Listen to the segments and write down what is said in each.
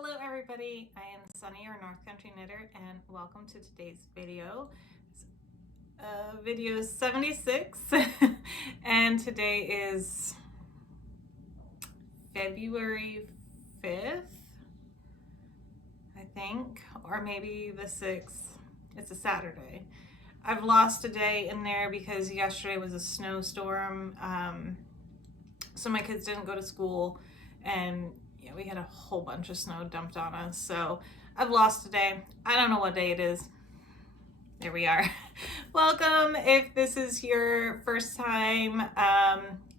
Hello everybody, I am Sunny, your North Country Knitter, and welcome to today's video. Video 76 and today is February 5th, I think, or maybe the 6th. It's a Saturday. I've lost a day in there because yesterday was a snowstorm, so my kids didn't go to school, and yeah, we had a whole bunch of snow dumped on us, so I've lost a day. I don't know what day it is. There we are. Welcome. If this is your first time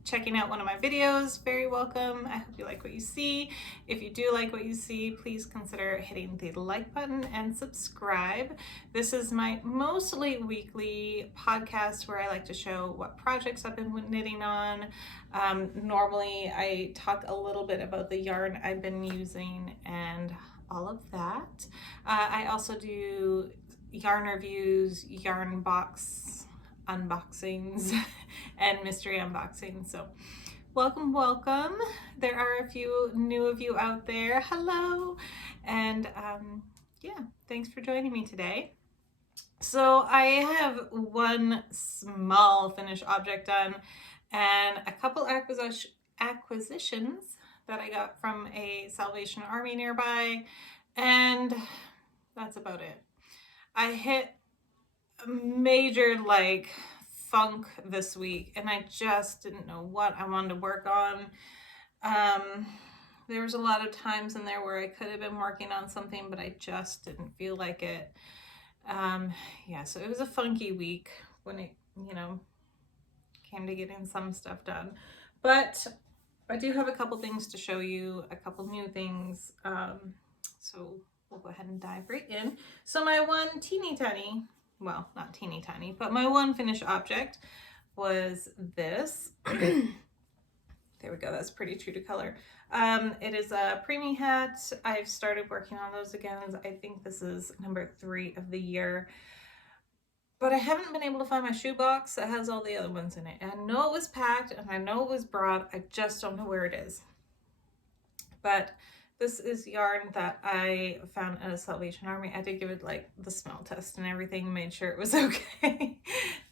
checking out one of my videos, very welcome. I hope you like what you see. If you do like what you see, please consider hitting the like button and subscribe. This is my mostly weekly podcast where I like to show what projects I've been knitting on. Normally I talk a little bit about the yarn I've been using and all of that. I also do yarn reviews, yarn box unboxings, and mystery unboxings. So welcome. There are a few new of you out there. Hello. And yeah, thanks for joining me today. So I have one small finished object done and a couple acquisitions that I got from a Salvation Army nearby, and that's about it. I hit a major funk this week and I just didn't know what I wanted to work on. There was a lot of times in there where I could have been working on something, but I just didn't feel like it. Yeah, so it was a funky week when it, came to getting some stuff done. But I do have a couple things to show you, a couple new things. So we'll go ahead and dive right in. So my one teeny tiny, well, not teeny tiny, but my one finished object was this. There we go, that's pretty true to color. It is a preemie hat. I've started working on those again. I think this is number 3 of the year. But I haven't been able to find my shoebox that has all the other ones in it. And I know it was packed and I know it was brought. I just don't know where it is. But this is yarn that I found at a Salvation Army. I did give it the smell test and everything, made sure it was okay.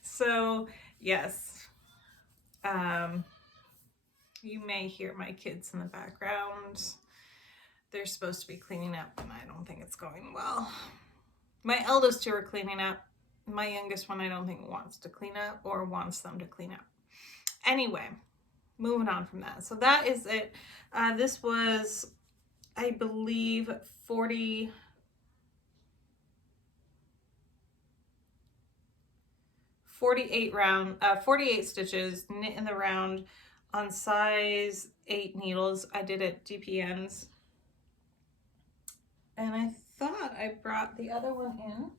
So yes, you may hear my kids in the background. They're supposed to be cleaning up and I don't think it's going well. My eldest 2 are cleaning up. My youngest one I don't think wants to clean up or wants them to clean up. Anyway, moving on from that. So that is it. This was, I believe, 48 stitches, knit in the round on size 8 needles. I did it DPNs. And I thought I brought the other one in.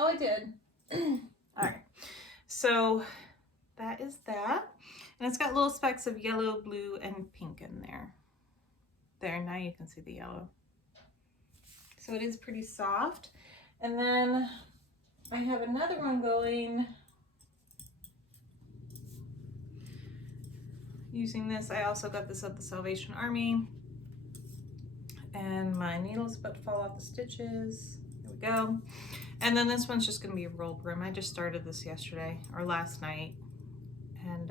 Oh, I did. All right. So that is that. And it's got little specks of yellow, blue, and pink in there. There, now you can see the yellow. So it is pretty soft. And then I have another one going using this. I also got this at the Salvation Army. And my needle's about to fall off the stitches. There we go. And then this one's just going to be a roll brim. I just started this yesterday or last night. And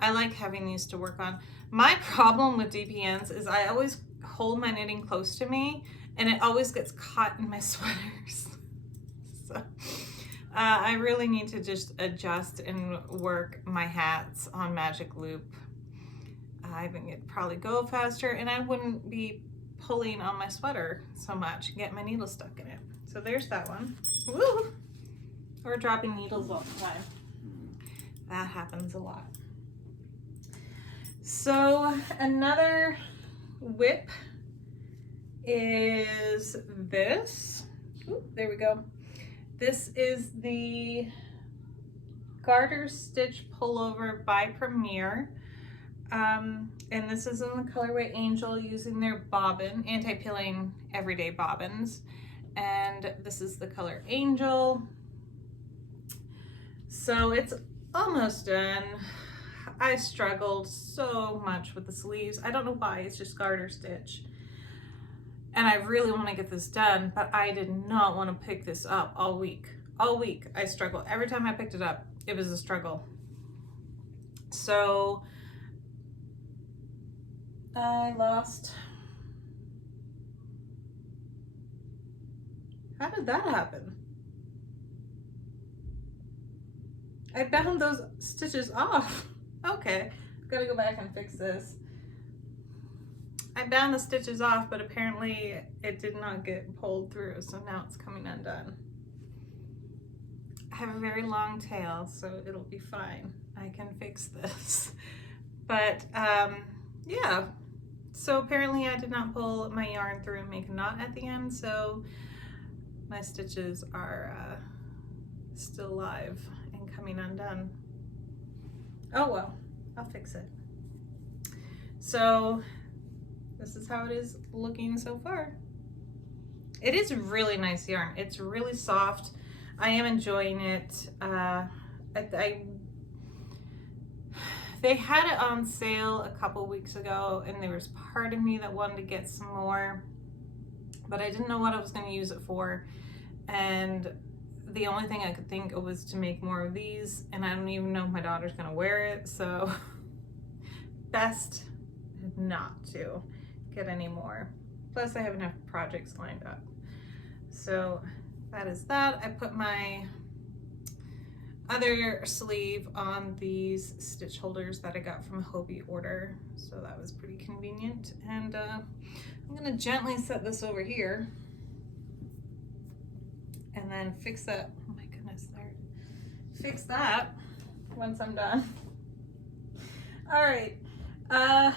I like having these to work on. My problem with DPNs is I always hold my knitting close to me and it always gets caught in my sweaters. So I really need to just adjust and work my hats on Magic Loop. I think it'd probably go faster and I wouldn't be pulling on my sweater so much and get my needle stuck in it. So there's that one. Woo! We're dropping needles all the time. That happens a lot. So another whip is this. Ooh, there we go. This is the garter stitch pullover by Premier. And this is in the colorway Angel using their bobbin, anti-pilling everyday bobbins. And this is the color Angel. So it's almost done. I struggled so much with the sleeves. I don't know why, it's just garter stitch. and I really want to get this done, but I did not want to pick this up all week. All week I struggled. Every time I picked it up, it was a struggle. So I lost. How did that happen? I bound those stitches off. Okay, gotta go back and fix this. I bound the stitches off, but apparently it did not get pulled through, so now it's coming undone. I have a very long tail, so it'll be fine. I can fix this. But yeah, so apparently I did not pull my yarn through and make a knot at the end, so my stitches are still live and coming undone. Oh well, I'll fix it. So this is how it is looking so far. It is really nice yarn. It's really soft. I am enjoying it. They had it on sale a couple weeks ago, and there was part of me that wanted to get some more, but I didn't know what I was going to use it for. And the only thing I could think of was to make more of these, and I don't even know if my daughter's going to wear it, so best not to get any more. Plus I have enough projects lined up. So that is that. I put my other sleeve on these stitch holders that I got from a Hobie order, so that was pretty convenient. And I'm gonna gently set this over here and then fix that. Oh my goodness, there. Fix that once I'm done. All right, I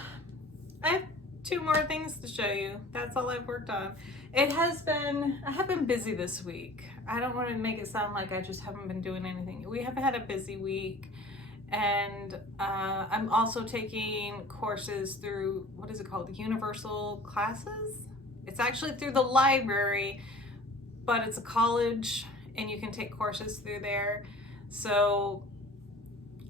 have 2 more things to show you. That's all I've worked on. I have been busy this week. I don't want to make it sound like I just haven't been doing anything. We have had a busy week, and I'm also taking courses through, what is it called? Universal Classes? It's actually through the library, but it's a college and you can take courses through there. So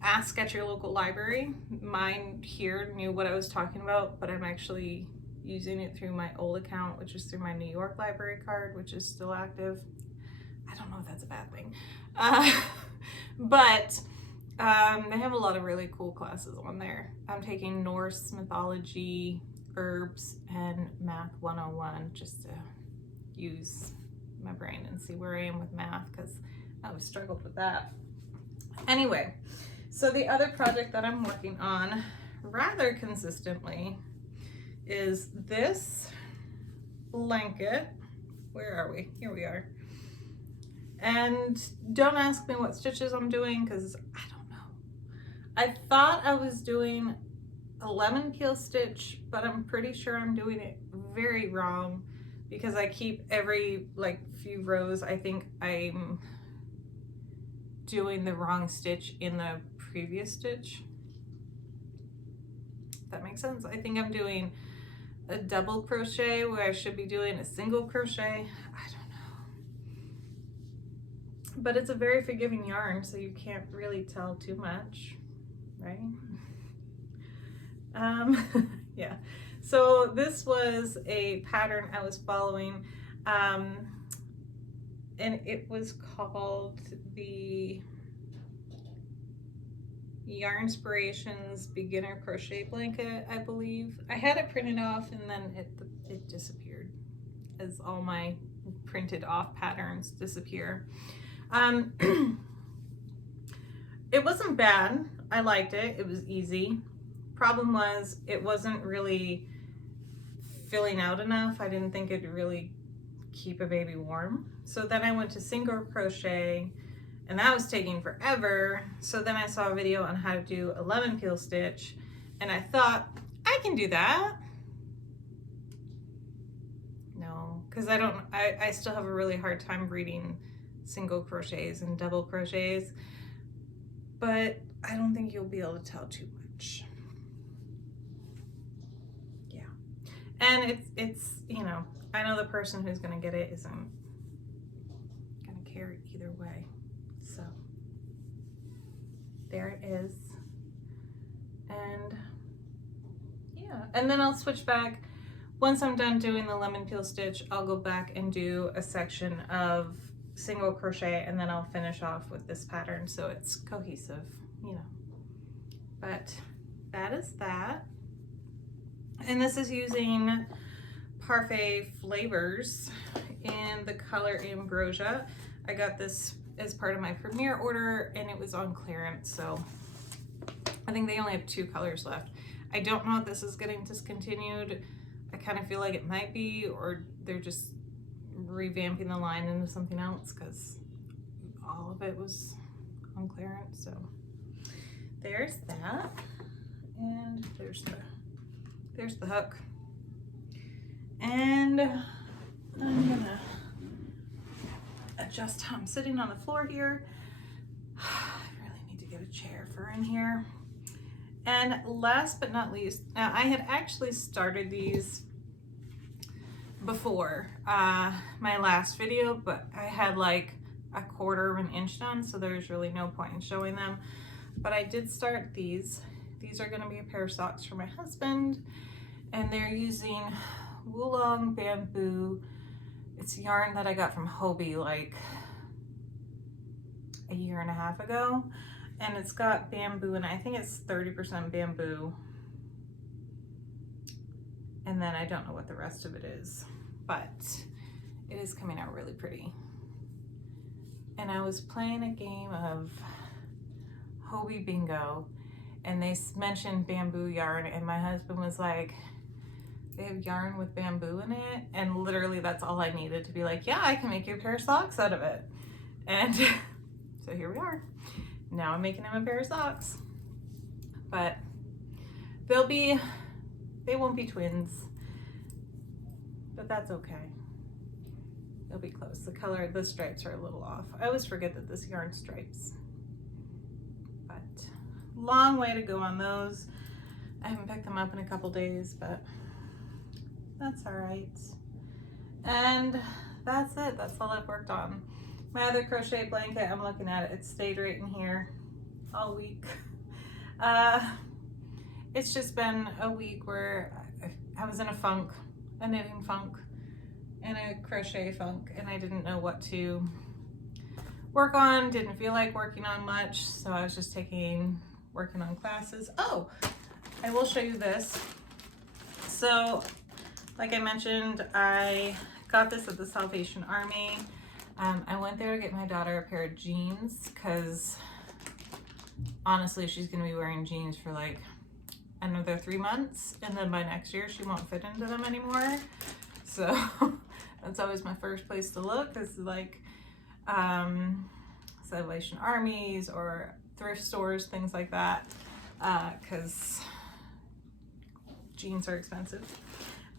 ask at your local library. Mine here knew what I was talking about, but I'm actually using it through my old account, which is through my New York library card, which is still active. I don't know if that's a bad thing. But they have a lot of really cool classes on there. I'm taking Norse mythology, herbs, and math 101 just to use my brain and see where I am with math, because I always struggled with that. Anyway, so the other project that I'm working on rather consistently is this blanket. Where are we? Here we are. And don't ask me what stitches I'm doing, because I don't know. I thought I was doing a lemon peel stitch, but I'm pretty sure I'm doing it very wrong, because I keep every like few rows, I think I'm doing the wrong stitch in the previous stitch. If that makes sense. I think I'm doing a double crochet where I should be doing a single crochet. I don't know. But it's a very forgiving yarn, so you can't really tell too much, right? Yeah. So this was a pattern I was following, and it was called the Yarnspirations Beginner Crochet Blanket, I believe. I had it printed off and then it disappeared, as all my printed off patterns disappear. It wasn't bad. I liked it. It was easy. Problem was, it wasn't really filling out enough. I didn't think it'd really keep a baby warm. So then I went to single crochet, and that was taking forever. So then I saw a video on how to do a lemon peel stitch, and I thought, I can do that. No, because I still have a really hard time reading single crochets and double crochets, but I don't think you'll be able to tell too much. Yeah. And it's, you know, I know the person who's gonna get it isn't gonna care either way. So there it is. And yeah, and then I'll switch back once I'm done doing the lemon peel stitch, I'll go back and do a section of single crochet, and then I'll finish off with this pattern so it's cohesive, you know. But that is that. And this is using Parfait Flavors in the color Ambrosia. I got this as part of my premiere order and it was on clearance, so I think they only have 2 colors left. I don't know if this is getting discontinued. I kind of feel like it might be, or they're just revamping the line into something else because all of it was on clearance. So there's that, and there's the hook. And I'm gonna adjust how I'm sitting on the floor here. I really need to get a chair for in here. And last but not least, now I had actually started these before my last video, but I had like a 1/4 of an inch done, so there's really no point in showing them. But I did start these. These are going to be a pair of socks for my husband, and they're using Wulong bamboo. It's yarn that I got from Hobie like a 1.5 years ago, and it's got bamboo, and I think it's 30% bamboo, and then I don't know what the rest of it is, but it is coming out really pretty. And I was playing a game of Hobie Bingo, and they mentioned bamboo yarn, and my husband was like, they have yarn with bamboo in it, and literally that's all I needed to be like, yeah, I can make you a pair of socks out of it. And so here we are. Now I'm making him a pair of socks, but they won't be twins, but that's okay. They'll be close. The stripes are a little off. I always forget that this yarn stripes, but long way to go on those. I haven't picked them up in a couple days, but that's all right. And that's it. That's all I've worked on. My other crochet blanket, I'm looking at it. It stayed right in here all week. It's just been a week where I was in a funk, a knitting funk, and a crochet funk, and I didn't know what to work on. Didn't feel like working on much, so I was just working on classes. Oh, I will show you this. So, like I mentioned, I got this at the Salvation Army. I went there to get my daughter a pair of jeans because honestly, she's going to be wearing jeans for like another 3 months, and then by next year she won't fit into them anymore. So that's always my first place to look, is like Salvation Armies or thrift stores, things like that, because jeans are expensive.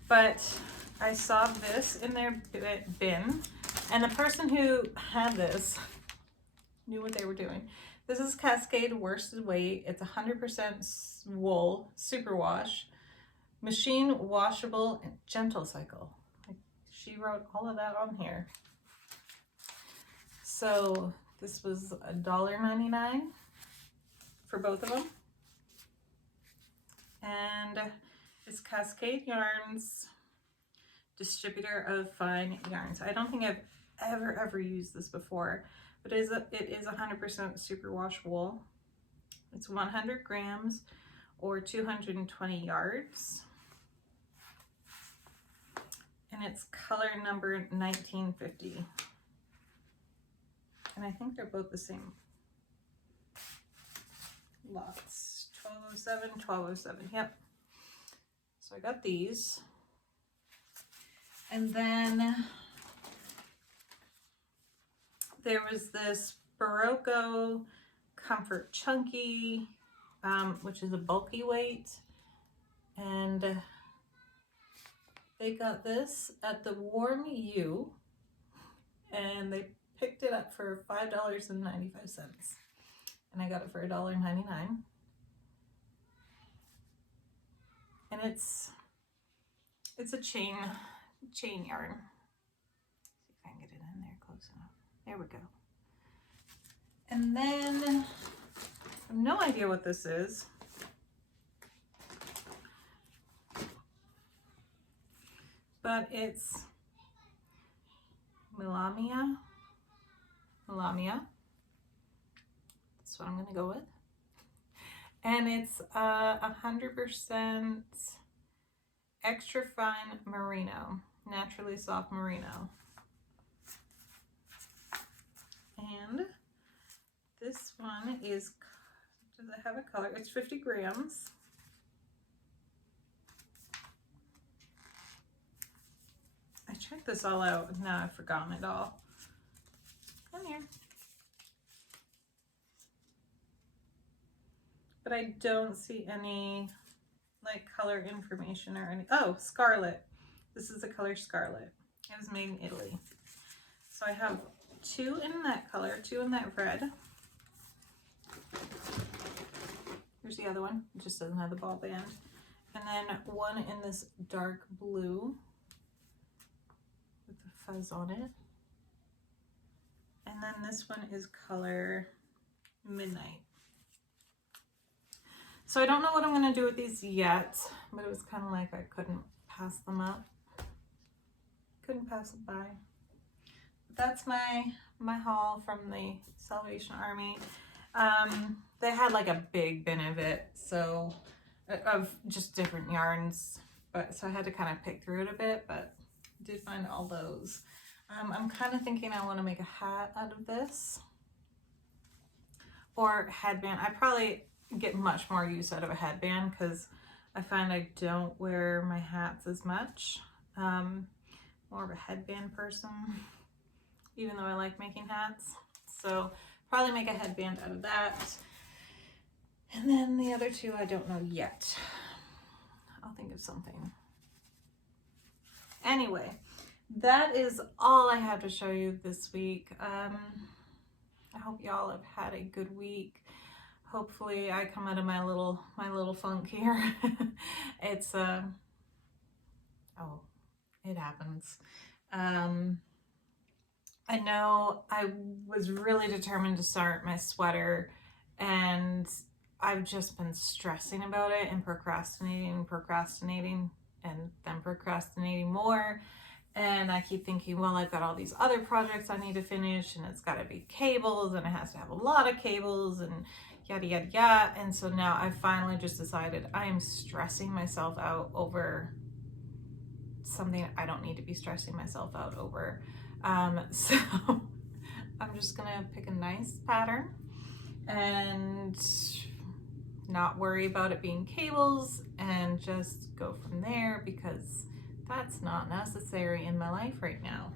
But I saw this in their bin, and the person who had this knew what they were doing. This is Cascade worsted weight. It's 100% wool, superwash, machine washable, and gentle cycle. She wrote all of that on here. So this was $1.99 for both of them. And it's Cascade Yarns, distributor of fine yarns. I don't think I've ever used this before, but it is 100% superwash wool. It's 100 grams or 220 yards. And it's color number 1950. And I think they're both the same lots. 1207, 1207, yep. So I got these. And then there was this Barocco Comfort Chunky, which is a bulky weight. And they got this at the Warm U, and they picked it up for $5.95. And I got it for $1.99. And it's a chain yarn. See if I can get it in there close enough. There we go. And then I have no idea what this is. but it's Melamia. That's what I'm gonna go with. And it's 100% extra fine merino, naturally soft merino. And this one is, does it have a color? It's 50 grams. I checked this all out and now I've forgotten it all. Come here. But I don't see any like color information or any. Oh, scarlet. This is the color scarlet. It was made in Italy. So I have 2 in that color, 2 in that red. Here's the other one. It just doesn't have the ball band. And then 1 in this dark blue with the fuzz on it. And then this one is color midnight. So I don't know what I'm going to do with these yet, but it was kind of like I couldn't pass them up. Couldn't pass it by. That's my haul from the Salvation Army. They had like a big bin of it, so of just different yarns, but so I had to kind of pick through it a bit, but did find all those. I'm kind of thinking I want to make a hat out of this or headband. I probably get much more use out of a headband because I find I don't wear my hats as much. More of a headband person, even though I like making hats. So probably make a headband out of that. And then the other 2, I don't know yet. I'll think of something. Anyway, that is all I have to show you this week. I hope y'all have had a good week. Hopefully I come out of my little funk here. It's oh, it happens. I know I was really determined to start my sweater, and I've just been stressing about it and procrastinating, and then procrastinating more. And I keep thinking, well, I've got all these other projects I need to finish, and it's got to be cables, and it has to have a lot of cables, and yada, yada, yada. And so now I've finally just decided I am stressing myself out over something I don't need to be stressing myself out over. So I'm just gonna pick a nice pattern and not worry about it being cables and just go from there, because that's not necessary in my life right now.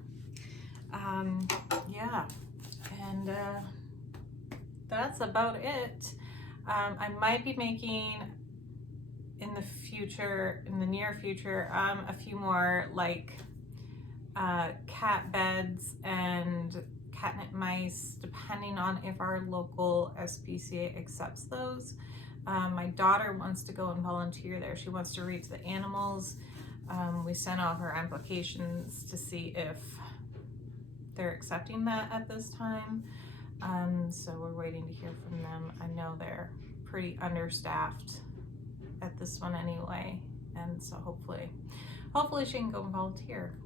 Yeah, and that's about it. I might be making in the near future, a few more like cat beds and catnip mice, depending on if our local SPCA accepts those. My daughter wants to go and volunteer there. She wants to read to the animals. We sent off our applications to see if they're accepting that at this time. So we're waiting to hear from them. I know they're pretty understaffed at this one anyway, and so hopefully she can go and volunteer,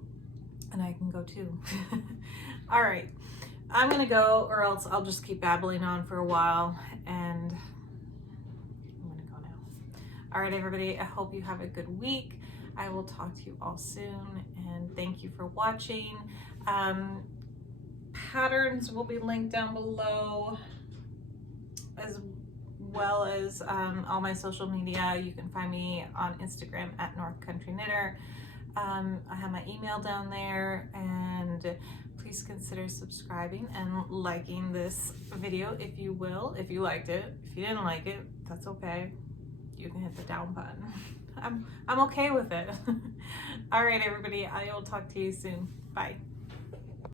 and I can go too. All right, I'm gonna go, or else I'll just keep babbling on for a while, and I'm gonna go now. All right, everybody, I hope you have a good week. I will talk to you all soon, and thank you for watching. Patterns will be linked down below, as well as all my social media. You can find me on Instagram at North Country Knitter. I have my email down there, and please consider subscribing and liking this video if you will, if you liked it. If you didn't like it, that's okay. You can hit the down button. I'm okay with it. All right, everybody, I will talk to you soon. Bye.